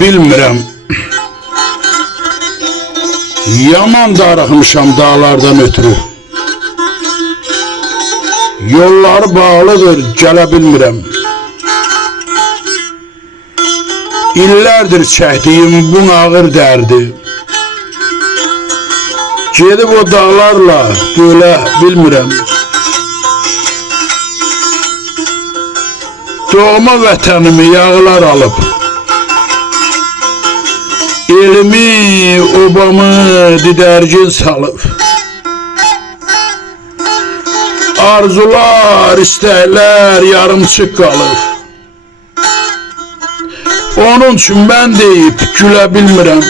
bilmirəm. Yaman darıxmışam dağlardan ötürü. Yolları bağlıdır, gələ bilmirəm. İllərdir çəkdiyim bu ağır dərdi. Gedib o dağlarla gölə bilmirəm. Doğma vətənimi yağlar alıb, elimi, obamı didərgin salıb. Arzular, istəklər yarımçıq qalıb. Onun üçün mən deyib gülə bilmirəm.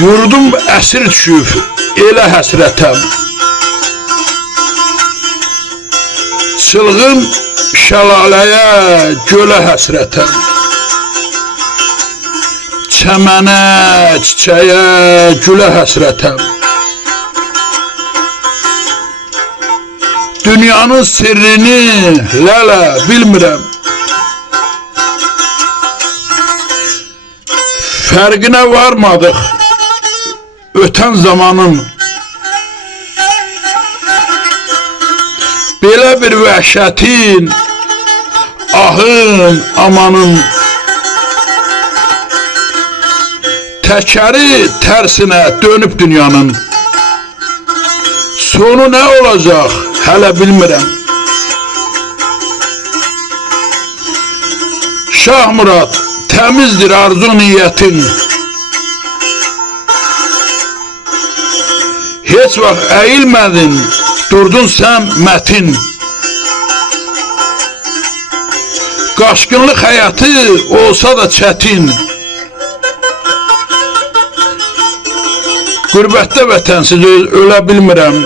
Yurdum əsir düşüb, elə həsrətəm. Çılğın şəlaləyə, gölə həsrətəm. Çəmənə, çiçəyə, gülə həsrətəm. Dünyanın sirrini lələ bilmirəm. Fərqinə varmadıq ötən zamanın. Belə bir vəhşətin, ahın, amanın. Təkəri tərsinə dönüb dünyanın. Sonu nə olacaq hələ bilmirəm. Şah Murad, təmizdir arzu niyyətin. Heç vaxt əyilmədin, durdun sən mətin. Qaşqınlıq həyatı olsa da çətin. Qürbətdə vətənsiz ölə bilmirəm.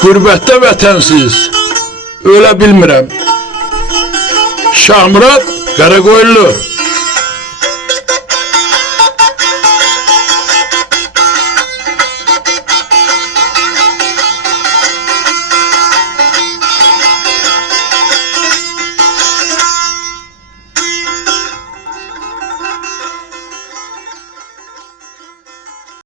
Qürbətdə vətənsiz ölə bilmirəm. Şah Murad Qaraqoyunlu.